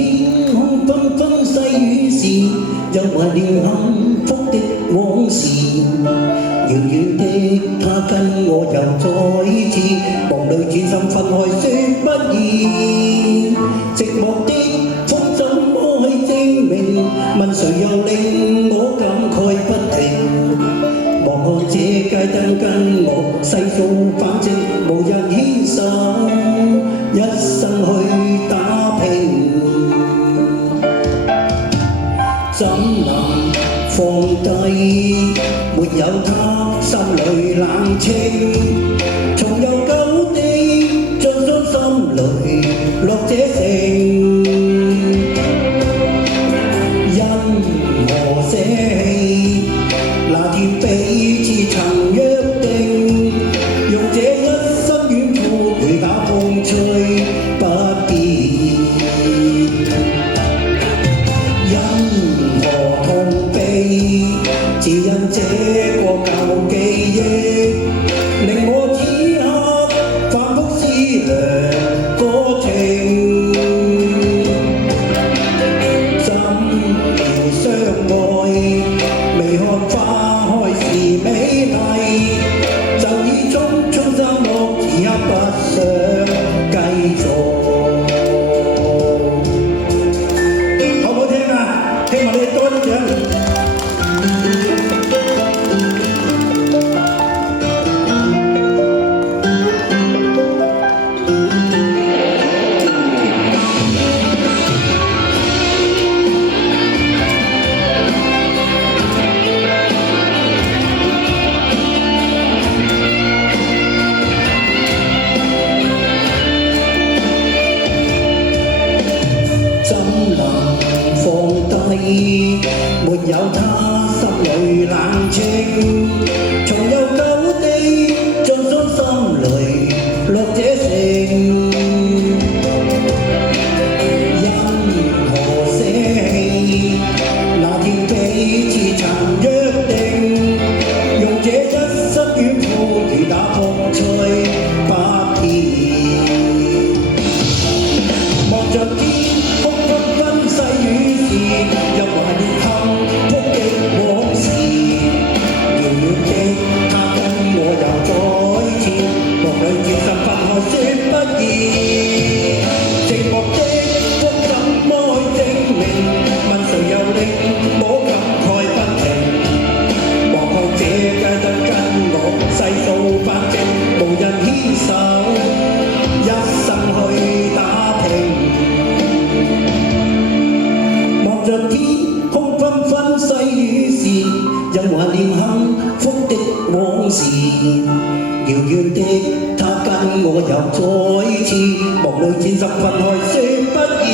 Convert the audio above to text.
天空紛紛細雨時，又懷念幸福的往事。遙遠的他跟我又再次夢裏轉身分開，說不易。寂寞的風怎麼去證明？問誰又令我感慨不停？望看這街燈跟我細數，反正無人牽手，一生去打拼。怎能放低？沒有他，心裏冷清，重遊舊地，進入心裏落這城。因何捨棄？那天彼此曾約定，用這一生遠赴雨打風吹不變。因何痛悲？只因這個舊記憶，令我此刻反覆思量過程。怎料相愛，未看花開時美麗，就已匆匆散落，此刻不想繼續。好唔好聽啊？希望你哋多啲獎。怎能放低？沒有他，心裏冷清，重遊舊地，進入心裏落這城。因何捨棄？那天彼此曾約定，用這一生遠赴雨打風吹不變。望着天空紛紛細雨時，又懷念幸福的往事。遙遠的他跟我又再次夢裏轉身分開，說不易。寂寞的風怎麼去證明？問誰又令我感慨不停？望看這街燈跟我細數，反正無人牽手，一生去打拼。望着天空紛紛細雨時，又懷念幸福的往事。遙遠的他跟我又再次夢裏轉身分開，說不易。